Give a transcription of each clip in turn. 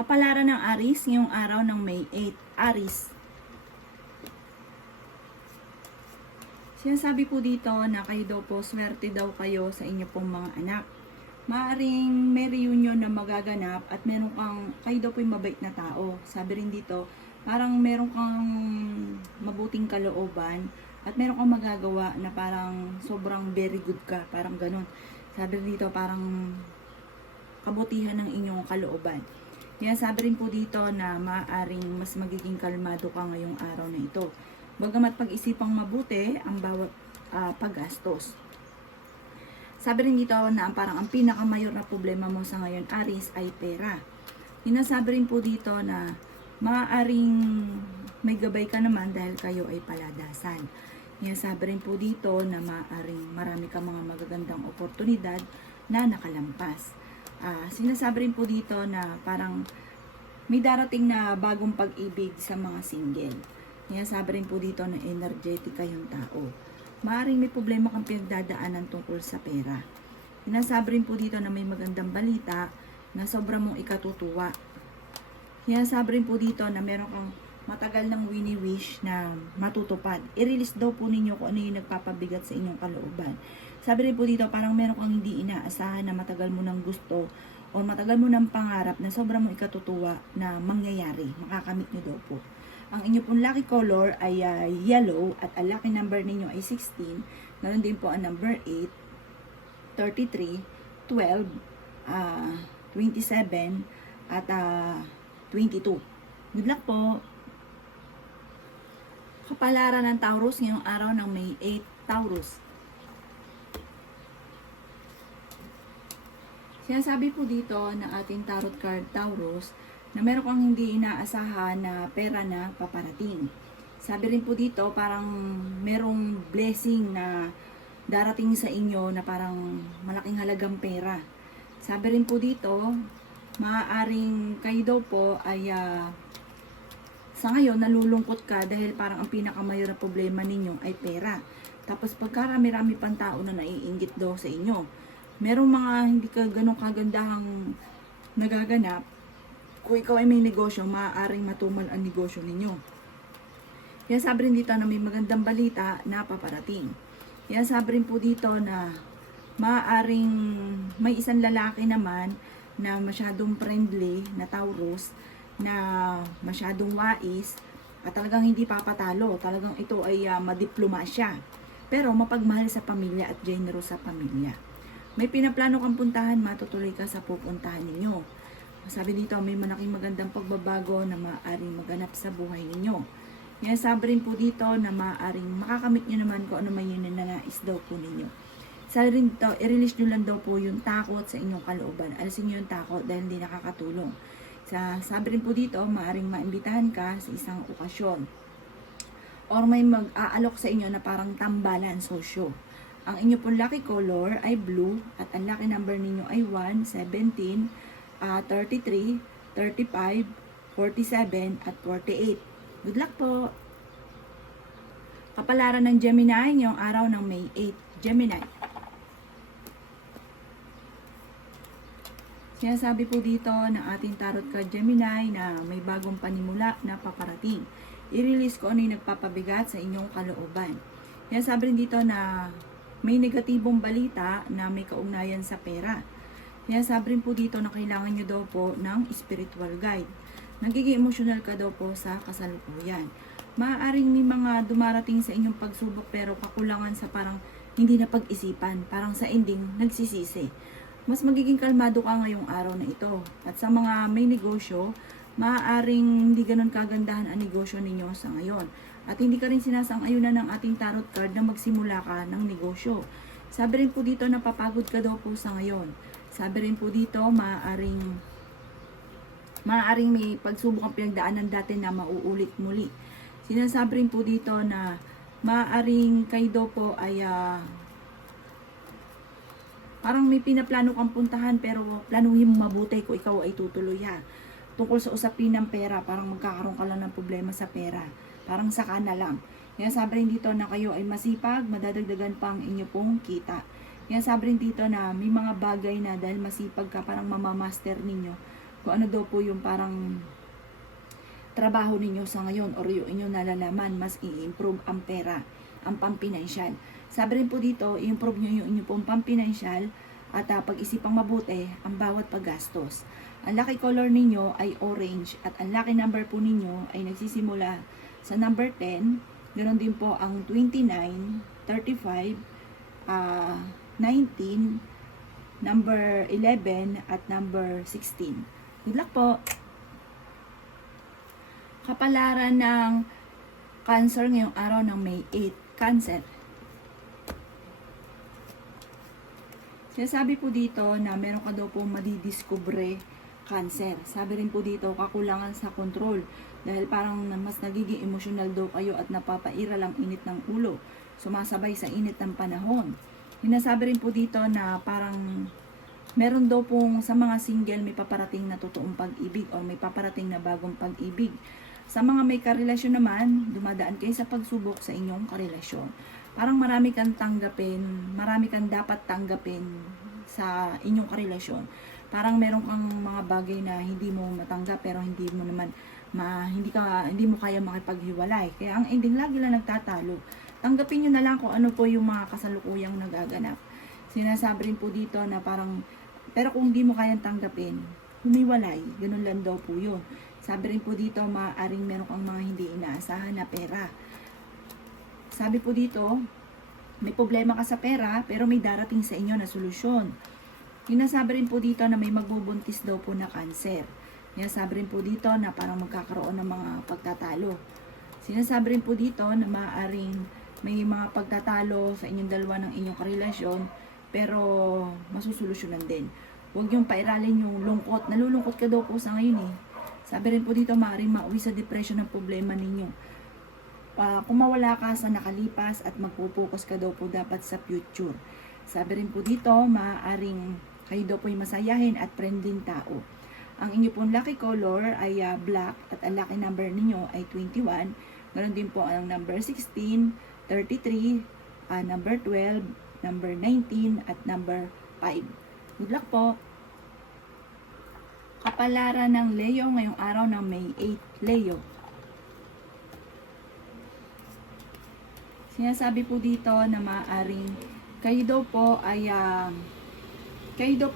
Kapalaran ng Aris ngayong araw ng May 8. Aris. Sinasabi po dito na kayo daw po, swerte daw kayo sa inyo pong mga anak. Maaring may reunion na magaganap at meron kang, kayo daw po yung mabait na tao. Sabi rin dito, parang meron kang mabuting kalooban at meron kang magagawa na parang sobrang very good ka, parang ganun. Sabi rin dito, parang kabutihan ng inyong kalooban. Kaya sabi rin po dito na maaaring mas magiging kalmado ka ngayong araw na ito. Bagamat pag-isipang mabuti ang bawat paggastos. Sabi rin dito na parang ang pinakamayor na problema mo sa ngayon, Aris, ay pera. Sinasabi rin po dito na maaaring may gabay ka naman dahil kayo ay paladasan. Sinasabi rin po dito na maaaring marami ka mga magagandang oportunidad na nakalampas. Sinasabi rin po dito na parang may darating na bagong pag-ibig sa mga single. Sinasabi rin po dito na energetic kayong tao. Maaaring may problema kang pinagdadaanan tungkol sa pera. Sinasabi rin po dito na may magandang balita na sobra mong ikatutuwa. Sinasabi rin po dito na meron kang matagal ng wini-wish na matutupad. I-release daw po ninyo kung ano yung nagpapabigat sa inyong kalooban. Sabi rin po dito, parang meron kang hindi inaasahan na matagal mo ng gusto o matagal mo ng pangarap na sobrang mong ikatutuwa na mangyayari. Makakamit nyo daw po. Ang inyo pong lucky color ay yellow at ang lucky number ninyo ay 16. Ganoon din po ang number 8, 33, 12, 27, at 22. Good luck po! Kapalaran ng Taurus ngayong araw ng May 8, Taurus. Sinasabi po dito na ating tarot card Taurus na meron kang hindi inaasahan na pera na paparating. Sabi rin po dito parang merong blessing na darating sa inyo na parang malaking halagang pera. Sabi rin po dito, maaaring kayo daw po ay sa ngayon nalulungkot ka dahil parang ang pinakamayor na problema ninyo ay pera. Tapos pagkarami-rami pang tao na naiinggit daw sa inyo. Merong mga hindi ka ganong kagandahang nagaganap. Kung ikaw ay may negosyo, maaaring matumal ang negosyo ninyo. Kaya sabi rin dito na may magandang balita na paparating. Kaya sabi rin po dito na maaaring may isang lalaki naman na masyadong friendly na Taurus, na masyadong wais, at talagang hindi papatalo. Talagang ito ay madiplomasya. Pero mapagmahal sa pamilya at generous sa pamilya. May pinaplano kang puntahan, matutuloy ka sa pupuntahan ninyo. Sabi dito, may malaking magandang pagbabago na maaaring maganap sa buhay ninyo. Kaya sabi rin po dito na maaaring makakamit nyo naman kung ano man yun na nais daw po ninyo. Sabi rin dito, i-release nyo lang daw po yung takot sa inyong kalooban. Alisin nyo yung takot dahil hindi nakakatulong. Sabi rin po dito, maaaring maimbitahan ka sa isang okasyon. Or may mag-aalok sa inyo na parang tambalan, sosyo. Ang inyo pong lucky color ay blue at ang lucky number ninyo ay 1, 17, 33, 35, 47, at 48. Good luck po! Kapalaran ng Gemini ngayong araw ng May 8. Gemini. Sinasabi po dito ng ating tarot card Gemini na may bagong panimula na paparating. I-release ko ano yung nagpapabigat sa inyong kalooban. Sinasabi rin dito na may negatibong balita na may kaugnayan sa pera. Sinasabi rin po dito na kailangan nyo daw po ng spiritual guide. Nagiging emotional ka daw po sa kasalukuyan. Maaaring may mga dumarating sa inyong pagsubok pero kakulangan sa parang hindi na pag-isipan. Parang sa ending, nagsisisi. Mas magiging kalmado ka ngayong araw na ito. At sa mga may negosyo, maaaring hindi ganun kagandahan ang negosyo ninyo sa ngayon. At hindi ka rin sinasang-ayunan ng ating tarot card na magsimula ka ng negosyo. Sabi rin po dito na papagod ka daw po sa ngayon. Sabi rin po dito, maaaring may pagsubok ang pinagdaanan dati na mauulit muli. Sinasabi rin po dito na maaaring kayo daw po ay parang may pinaplano kang puntahan pero planuhin mo mabuti kung ikaw ay tutuloy ha. Tungkol sa usapin ng pera, parang magkakaroon ka lang ng problema sa pera. Parang saka na lang. Kaya sabi rin dito na kayo ay masipag, madadagdagan pa ang inyo pong kita. Kaya sabi rin dito na may mga bagay na dahil masipag ka, parang mamamaster ninyo, kung ano daw po yung parang trabaho ninyo sa ngayon or yung inyong nalalaman, mas i-improve ang pera, ang pampinansyal. Sabi rin po dito, i-improve nyo yung inyong pong pampinansyal at pag-isipang mabuti ang bawat paggastos. Ang lucky color ninyo ay orange at ang lucky number po ninyo ay nagsisimula sa number 10. Ganon din po ang 29, 35, 19, number 11 at number 16. Good luck po! Kapalaran ng Cancer ngayong araw ng May 8. Cancer. Sinasabi po dito na meron ka daw po madidiskubre Cancer. Sabi rin po dito, kakulangan sa control. Dahil parang mas nagiging emosyonal daw kayo at napapaira lang init ng ulo. Sumasabay sa init ng panahon. Hinasabi rin po dito na parang meron daw pong sa mga single may paparating na totoong pag-ibig o may paparating na bagong pag-ibig. Sa mga may karelasyon naman, dumadaan kayo sa pagsubok sa inyong karelasyon. Parang marami kang tanggapin, marami kang dapat tanggapin sa inyong karelasyon. Parang meron kang mga bagay na hindi mo matanggap pero hindi mo naman hindi mo kaya makipaghiwalay. Kaya ang ending lagi lang nagtatalo. Tanggapin niyo na lang kung ano po yung mga kasalukuyang nagaganap. Sinasabi rin po dito na parang pero kung hindi mo kayang tanggapin, humiwalay. Ganun lang daw po yun. Sabi rin po dito, maaaring meron kang mga hindi inaasahan na pera. Sabi po dito, may problema ka sa pera, pero may darating sa inyo na solusyon. Sinasabi rin po dito na may magbubuntis daw po na Cancer. Sinasabi rin po dito na parang magkakaroon ng mga pagtatalo. Sinasabi rin po dito na maaaring may mga pagtatalo sa inyong dalawa ng inyong karelasyon, pero masusolusyonan din. Huwag yung pairalin yung lungkot. Nalulungkot ka daw po sa ngayon eh. Sabi rin po dito, maaaring mauwi sa depression ng problema ninyo. Kung mawala ka sa nakalipas at magpo-focus ka daw po dapat sa future. Sabi rin po dito, maaaring kayo daw po yung masayahin at friendly tao. Ang inyo pong lucky color ay black at ang lucky number ninyo ay 21. Ganon din po ang number 16, 33, number 12, number 19 at number 5. Good luck po! Kapalaran ng Leo ngayong araw ng May 8. Leo. Sinasabi po dito na maaaring kayo daw po ay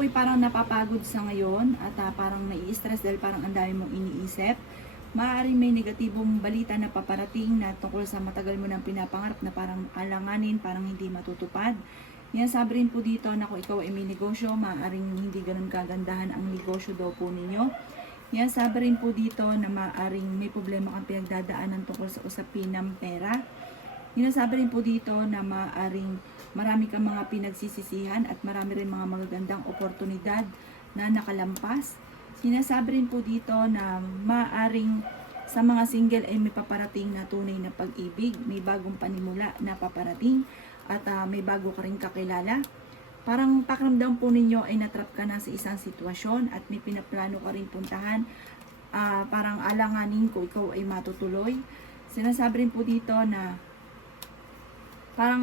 parang napapagod sa ngayon at parang nai-stress dahil parang ang dami mong iniisip. Maaaring may negatibong balita na paparating na tungkol sa matagal mo nang pinapangarap na parang alanganin, parang hindi matutupad. Yan, sabi rin po dito na kung ikaw ay may negosyo, maaaring hindi ganun kagandahan ang negosyo daw po ninyo. Yan, sabi rin po dito na maaaring may problema kang pinagdadaanan tungkol sa usapin ng pera. Yan, sabi rin po dito na maaaring marami kang mga pinagsisisihan at marami rin mga magagandang oportunidad na nakalampas. Sinasabi rin po dito na maaaring sa mga single ay may paparating na tunay na pag-ibig, may bagong panimula na paparating at may bago ka rin kakilala. Parang pakiramdam po ninyo ay natrap ka na sa isang sitwasyon at may pinaplano ka rin puntahan. Parang alanganin ko ikaw ay matutuloy. Sinasabi rin po dito na parang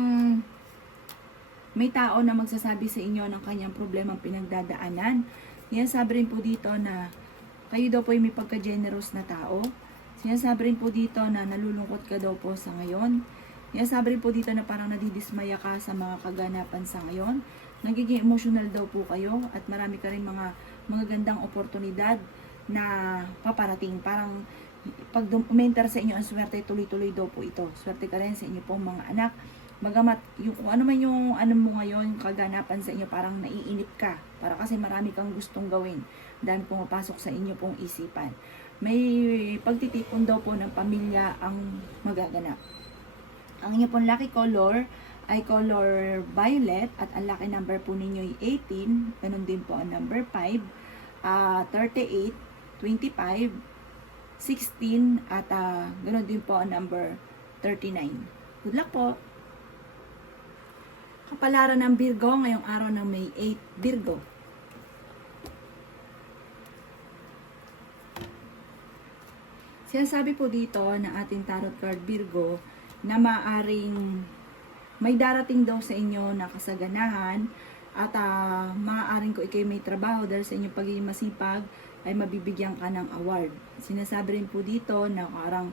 may tao na magsasabi sa inyo ng kanyang problemang pinagdadaanan. Yan, sabi rin po dito na kayo daw po ay may pagka-generous na tao. Sinasabi rin po dito na nalulungkot ka daw po sa ngayon. Yan, sabi rin po dito na parang nadidismaya ka sa mga kaganapan sa ngayon. Nagiging emotional daw po kayo at marami ka rin mga gandang oportunidad na paparating. Parang pag umenter sa inyo ang swerte, tuloy-tuloy daw po ito. Swerte ka rin sa inyo pong mga anak. Bagamat yung kung ano man yung ano mo ngayon, kaganapan sa inyo, parang naiinip ka. Para kasi marami kang gustong gawin dahil pumapasok sa inyo pong isipan. May pagtitipon daw po ng pamilya ang magaganap. Ang inyo pong lucky color ay color violet at ang lucky number po ninyo ay 18. Ganun din po ang number 5, 38, 25, 16 at ganun din po ang number 39. Good luck po! Kapalaran ng Virgo ngayong araw ng May 8. Virgo. Sinasabi po dito na ating tarot card Virgo na maaring may darating daw sa inyo na kasaganahan at maaaring ko ikay may trabaho dahil sa inyong pagiging masipag, ay mabibigyan ka ng award. Sinasabi rin po dito na parang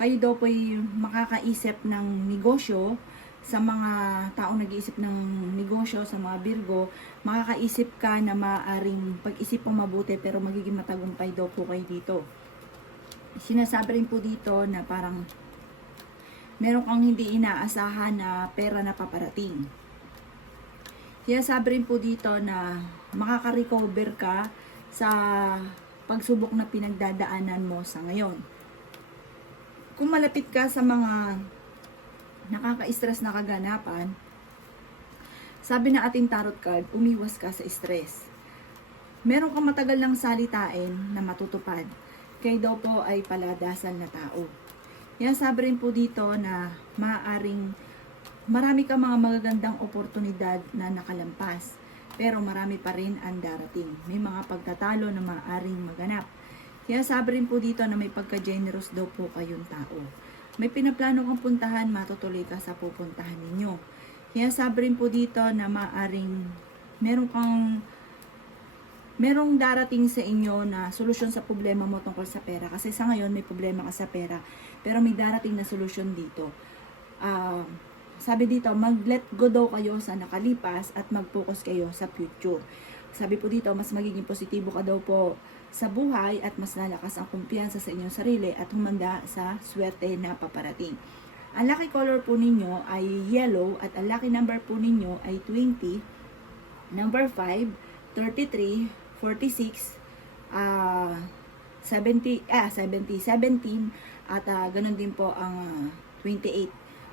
kayo daw po ay makakaisip ng negosyo sa mga taong nag-iisip ng negosyo, sa mga Virgo, makakaisip ka na maaaring pag-isip mo mabuti pero magiging matagumpay daw po kayo dito. Sinasabi rin po dito na parang meron kang hindi inaasahan na pera na paparating. Sinasabi rin po dito na makaka-recover ka sa pagsubok na pinagdadaanan mo sa ngayon. Kung malapit ka sa mga nakaka-stress na kaganapan, sabi na ating tarot card, umiwas ka sa stress. Meron kang matagal ng salitain na matutupad. Kayo daw po ay paladasal na tao. Yan sabi rin po dito na maaaring marami kang mga magagandang oportunidad na nakalampas. Pero marami pa rin ang darating. May mga pagtatalo na maaaring maganap. Kaya sabi rin po dito na may pagka-generous daw po kayong tao. May pinaplano kang puntahan, matutuloy ka sa pupuntahan ninyo. Kaya sabi rin po dito na maaaring merong darating sa inyo na solusyon sa problema mo tungkol sa pera. Kasi sa ngayon may problema ka sa pera, pero may darating na solusyon dito. Sabi dito, mag-let go daw kayo sa nakalipas at mag-focus kayo sa future. Sabi po dito, mas magiging positibo ka daw po sa buhay at mas lalakas ang kumpiyansa sa inyong sarili at humanda sa swerte na paparating. Ang lucky color po ninyo ay yellow at ang lucky number po ninyo ay 20, number 5, 33, 46, 17, 17 at ganun din po ang 28.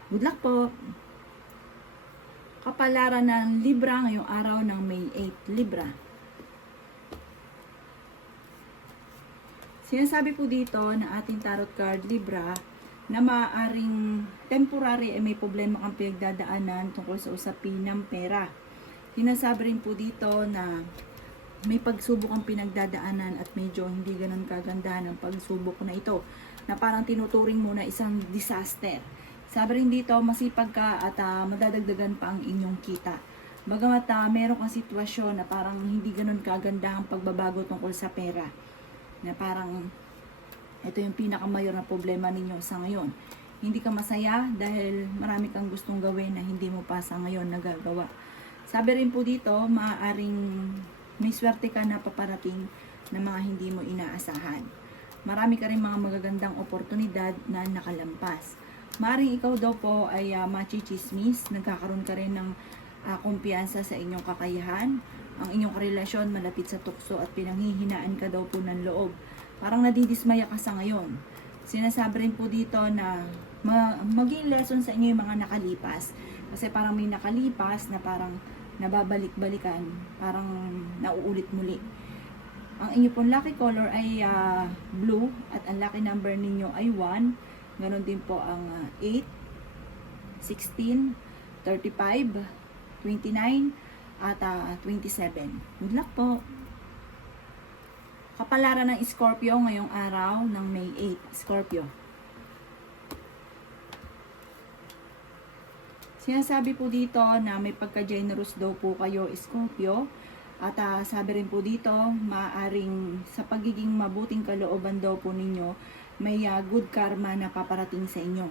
Good luck po! Kapalaran ng Libra ngayong araw ng May 8, Libra. Sinasabi po dito na ating tarot card, Libra, na maaaring temporary ay may problema kang pinagdadaanan tungkol sa usapin ng pera. Sinasabi rin po dito na may pagsubok ang pinagdadaanan at medyo hindi ganun kagandahan ang pagsubok na ito, na parang tinuturing mo na isang disaster. Sabi rin dito, masipag ka at madadagdagan pa ang inyong kita. Bagamat meron kang sitwasyon na parang hindi ganun kaganda ang pagbabago tungkol sa pera. Na parang ito yung pinakamayor na problema ninyo sa ngayon. Hindi ka masaya dahil marami kang gustong gawin na hindi mo pa sa ngayon nagagawa. Sabi rin po dito, maaaring may swerte ka na paparating na mga hindi mo inaasahan. Marami ka rin mga magagandang oportunidad na nakalampas. Maaaring ikaw daw po ay machichismis, nagkakaroon ka rin ng kumpiyansa sa inyong kakayahan. Ang inyong relasyon malapit sa tukso at pinanghihinaan ka daw po ng loob. Parang nadidismaya ka sa ngayon. Sinasabi rin po dito na maging lesson sa inyo yung mga nakalipas. Kasi parang may nakalipas na parang nababalik-balikan, parang nauulit muli. Ang inyo pong lucky color ay blue at ang lucky number ninyo ay 1. Ganon din po ang 8, 16, 35, 29, at 27. Good luck po! Kapalaran ng Scorpio ngayong araw ng May 8. Scorpio. Sinasabi po dito na may pagka-generous daw po kayo, Scorpio. At sabi rin po dito, maaring sa pagiging mabuting kalooban daw po ninyo, may good karma na paparating sa inyo.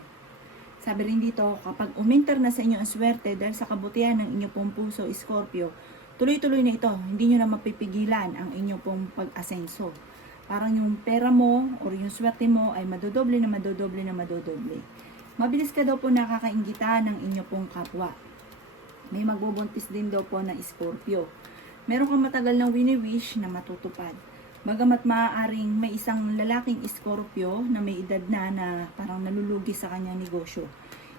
Sabi rin dito, kapag uminter na sa inyo ang swerte dahil sa kabutihan ng inyong pong puso, Scorpio, tuloy-tuloy na ito. Hindi nyo na mapipigilan ang inyong pong pag-asenso. Parang yung pera mo or yung swerte mo ay madodoble na madodoble na madodoble. Mabilis ka daw po nakakaingita ng inyong pong kapwa. May magbubuntis din daw po na Scorpio. Meron kang matagal na wini-wish na matutupad. Bagamat maaaring may isang lalaking Scorpio na may edad na parang nalulugi sa kanyang negosyo.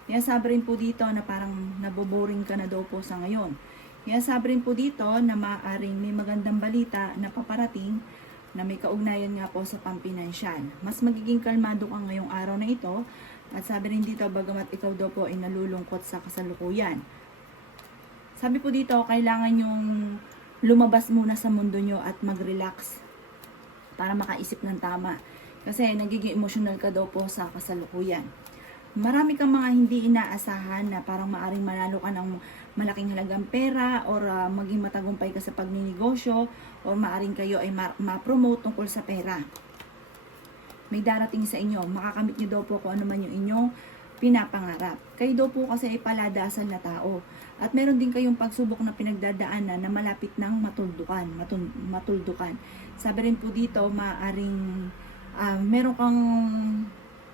Kaya sabi rin po dito na parang naboboring ka na daw po sa ngayon. Kaya sabi rin po dito na maaaring may magandang balita na paparating na may kaugnayan nga po sa pampinansyal. Mas magiging kalmado ka ngayong araw na ito. At sabi rin dito, bagamat ikaw daw po ay nalulungkot sa kasalukuyan. Sabi po dito, kailangan yung lumabas muna sa mundo nyo at mag-relax para makaisip ng tama. Kasi nagiging emotional ka daw po sa kasalukuyan. marami kang mga hindi inaasahan na parang maaring manalo ka ng malaking halagang pera or maging matagumpay ka sa pagninegosyo or maaring kayo ay ma-promote tungkol sa pera. May darating sa inyo, makakamit nyo daw po kung ano man yung inyong pinapangarap. Kayo daw po kasi ay paladasan na tao. At meron din kayong pagsubok na pinagdadaanan na malapit ng matuldukan. Sabi rin po dito, maaring meron kang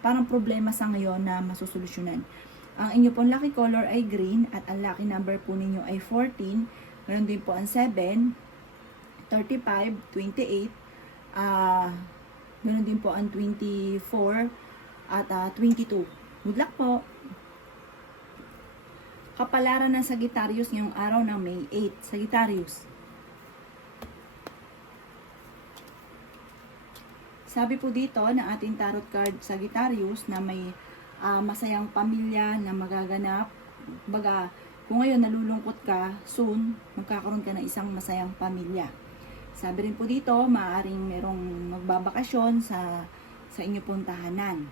parang problema sa ngayon na masusolusyonan. Ang inyo pong lucky color ay green at ang lucky number po ninyo ay 14. Meron din po ang 7, 35, 28, meron din po ang 24 at 22. Good luck po! Kapalaran ng Sagittarius ngayong araw ng May 8. Sagittarius. Sabi po dito ng ating tarot card Sagittarius na may masayang pamilya na magaganap. Baga, kung ngayon nalulungkot ka, soon magkakaroon ka ng isang masayang pamilya. Sabi rin po dito, maaaring merong magbabakasyon sa inyo pong tahanan.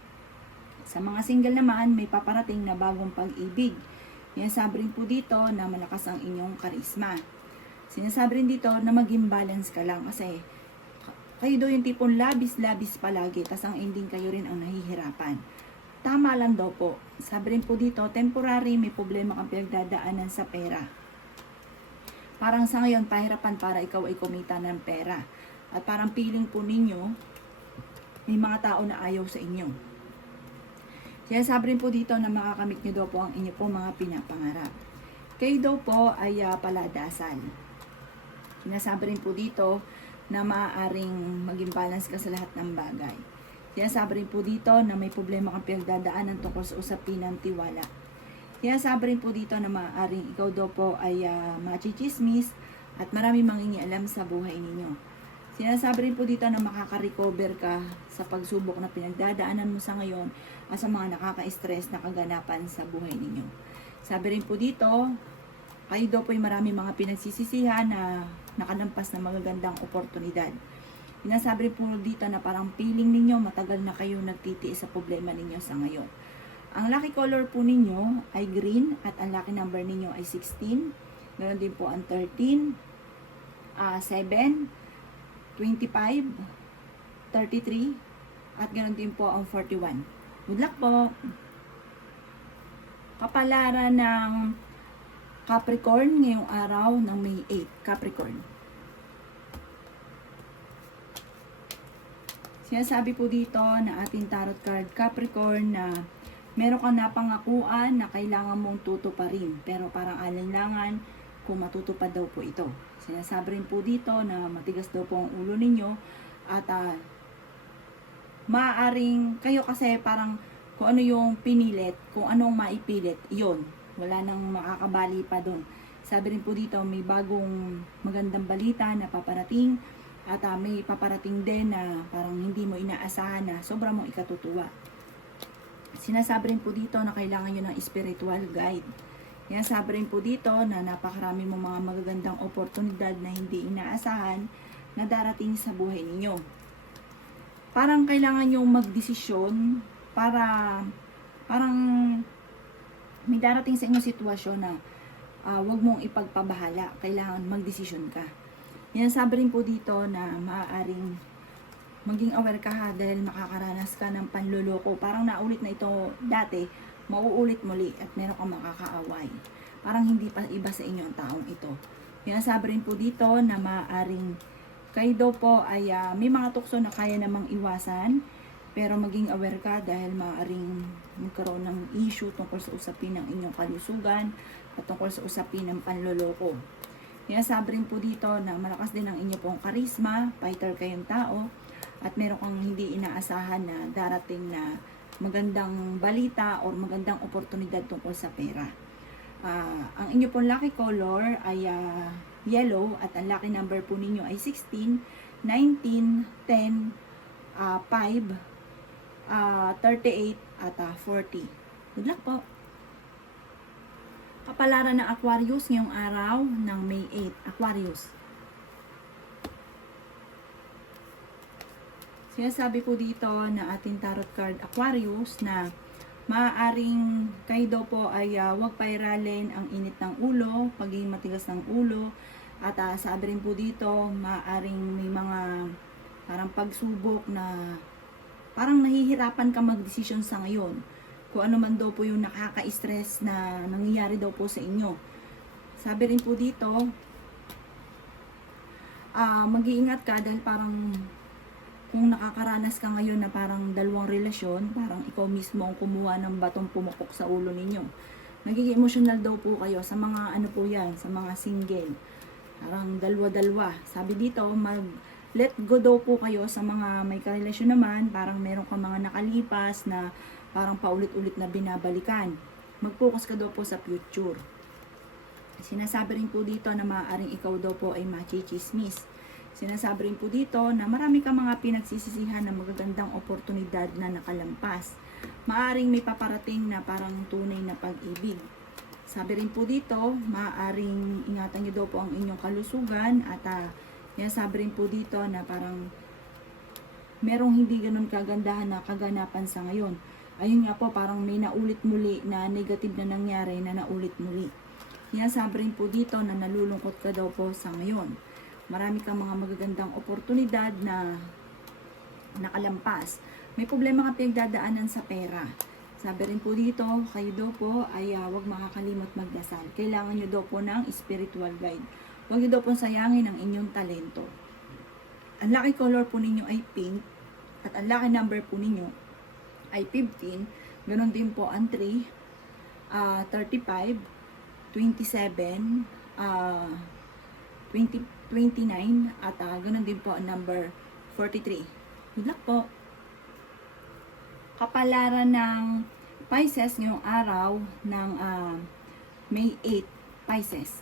Sa mga single naman, may paparating na bagong pag-ibig. Sinasabi rin po dito na malakas ang inyong karisma. Sinasabi rin dito na maging balance ka lang kasi kayo daw yung tipong labis-labis palagi, tas ang ending kayo rin ang nahihirapan. Tama lang daw po. Sabi rin po dito, temporary may problema kang pinagdadaanan sa pera. Parang sa ngayon, pahirapan para ikaw ay kumita ng pera. At parang feeling po ninyo, may mga tao na ayaw sa inyo. Kaya sabi rin po dito na makakamit nyo daw po ang inyo po mga pinapangarap. Kayo daw po ay paladasan. Sinasabi rin po dito na maaaring maging balance ka sa lahat ng bagay. Sinasabi rin po dito na may problema kang pinagdadaanan tungkol sa usapin ng tiwala. Sinasabi rin po dito na maaaring ikaw daw po ay machichismis at marami mangingialam sa buhay ninyo. Sinasabi rin po dito na makaka-recover ka sa pagsubok na pinagdadaanan mo sa ngayon at sa mga nakaka-stress na kaganapan sa buhay ninyo. Sabi rin po dito, kayo daw po ay marami mga pinagsisisihan na nakalampas na magagandang oportunidad. Sinasabi rin po dito na parang feeling ninyo matagal na kayo nagtitiis sa problema ninyo sa ngayon. Ang lucky color po ninyo ay green at ang lucky number ninyo ay 16. Meron din po ang 13, 7, 25, 33, at ganoon din po ang 41. Good luck po! Kapalaran ng Capricorn ngayong araw ng May 8. Capricorn. Sinasabi po dito na ating tarot card Capricorn na meron kang napangakuan na kailangan mong tutuparin. Pero parang alinlangan kung matutupad daw po ito. Sinasabi rin po dito na matigas daw po ang ulo ninyo at maaaring kayo kasi parang kung ano yung pinilit, kung anong maipilit, yun. Wala nang makakabali pa doon. Sabi rin po dito may bagong magandang balita na paparating at may paparating din na parang hindi mo inaasahan na sobrang mong ikatutuwa. Sinasabi rin po dito na kailangan nyo ng spiritual guide. Sinasabi rin po dito na napakarami mong mga magagandang oportunidad na hindi inaasahan na darating sa buhay ninyo. Parang kailangan nyo magdesisyon para parang may darating sa inyo sitwasyon na wag mong ipagpabahala. Kailangan magdesisyon ka. Sabi rin po dito na maaaring maging aware ka ha, dahil makakaranas ka ng panloloko. Parang naulit na ito dati, mauulit muli at meron kang makakaaway. Parang hindi pa iba sa inyo ang taong ito. Sabi rin po dito na maaaring kayo daw po ay may mga tukso na kaya namang iwasan, pero maging aware ka dahil maaaring magkaroon ng issue tungkol sa usapin ng inyong kalusugan at tungkol sa usapin ng panloloko. Sabi rin po dito na malakas din ang inyo pong karisma, fighter kayong tao, at meron kang hindi inaasahan na darating na magandang balita o magandang oportunidad tungkol sa pera. Ang inyo pong lucky color ay yellow at ang lucky number po ninyo ay 16, 19, 10, 5, 38 at 40. Good luck po! Kapalaran ng Aquarius ngayong araw ng May 8. Aquarius. Sinasabi po dito na ating tarot card Aquarius na Maaaring kayo daw po ay huwag pairalin ang init ng ulo, pagiging matigas ng ulo, at sabi rin po dito, maaaring may mga parang pagsubok na parang nahihirapan ka magdesisyon sa ngayon. Kung ano man daw po yung nakaka-stress na nangyayari daw po sa inyo. Sabi rin po dito, mag-iingat ka dahil parang kung nakakaranas ka ngayon na parang dalawang relasyon, parang ikaw mismo ang kumuha ng batong pumukok sa ulo ninyo. Nagiging emotional daw po kayo sa mga ano po yan, sa mga single. Parang dalawa-dalawa. Sabi dito, let go daw po kayo sa mga may karelasyon naman, parang meron ka mga nakalipas na parang paulit-ulit na binabalikan. Mag-focus ka daw po sa future. Sinasabi rin po dito na maaaring ikaw daw po ay machichismis. Sinasabi rin po dito na marami kang mga pinagsisisihan na magagandang oportunidad na nakalampas. Maaaring may paparating na parang tunay na pag-ibig. Sabi rin po dito, maaaring ingatan niyo daw po ang inyong kalusugan at sabi rin po dito na parang merong hindi ganun kagandahan na kaganapan sa ngayon. Ayun nga po, parang may naulit muli na negative na nangyari na naulit muli. Sabi rin po dito na nalulungkot ka daw po sa ngayon. Marami kang mga magagandang oportunidad na nakalampas. May problema ka pinagdadaanan sa pera. Sabi rin po dito, kayo daw po ay huwag makakalimot magdasal. Kailangan nyo daw po ng spiritual guide. Huwag nyo daw po sayangin ang inyong talento. Ang lucky color po ninyo ay pink at ang lucky number po ninyo ay 15. Ganon din po ang 3, 35, 27, 29 at ganun din po ang number 43. Good luck po! Kapalaran ng Pisces ngayong araw ng May 8, Pisces.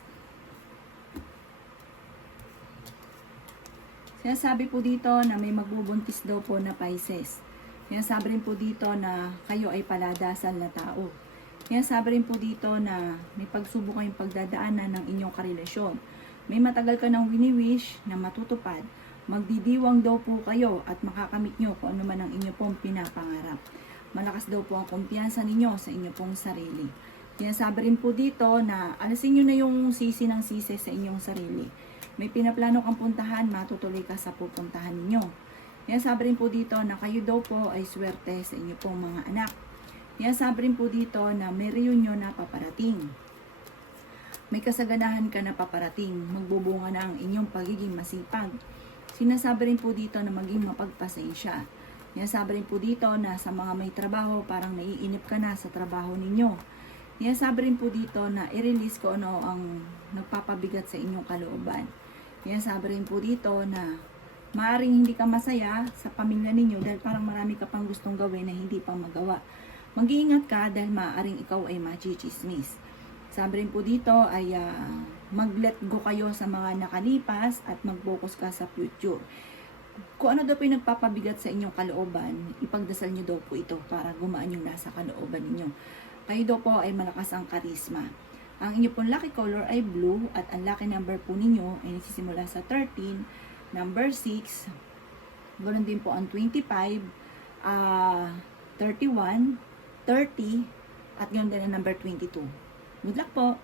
Sinasabi po dito na may magbubuntis daw po na Pisces. Sinasabi rin po dito na kayo ay paladasal na tao. Sinasabi rin po dito na may pagsubok kayong pagdadaanan ng inyong karelasyon. May matagal ka nang wini-wish na matutupad. Magdidiwang daw po kayo at makakamit nyo kung ano man ang inyo pong pinapangarap. Malakas daw po ang kumpiyansa ninyo sa inyo pong sarili. Sinasabi rin po dito na alasin nyo na yung sisi ng sisi sa inyong sarili. May pinaplano kang puntahan, matutuloy ka sa pupuntahan ninyo. Sinasabi rin po dito na kayo daw po ay swerte sa inyo pong mga anak. Sinasabi rin po dito na may reunion na paparating. May kasaganahan ka na paparating, magbubunga na ang inyong pagiging masipag. Sinasabi rin po dito na maging mapagpasensya. Sinasabi rin po dito na sa mga may trabaho, parang naiinip ka na sa trabaho ninyo. Sinasabi rin po dito na i-release ko ano ang nagpapabigat sa inyong kalooban. Sinasabi rin po dito na maaaring hindi ka masaya sa pamilya ninyo dahil parang marami ka pang gustong gawin na hindi pang magawa. Mag-iingat ka dahil maaaring ikaw ay machichismis. Sabi rin po dito ay mag-let go kayo sa mga nakalipas at mag-focus ka sa future. Kung ano daw po yung nagpapabigat sa inyong kalooban, ipagdasal nyo daw po ito para gumaan yung nasa kalooban ninyo. Kayo daw po ay malakas ang karisma. Ang inyo pong lucky color ay blue at ang lucky number po ninyo ay nagsisimula sa 13, number 6, ganoon din po ang 25, 31, 30, at ganoon din ang number 22. Good luck po!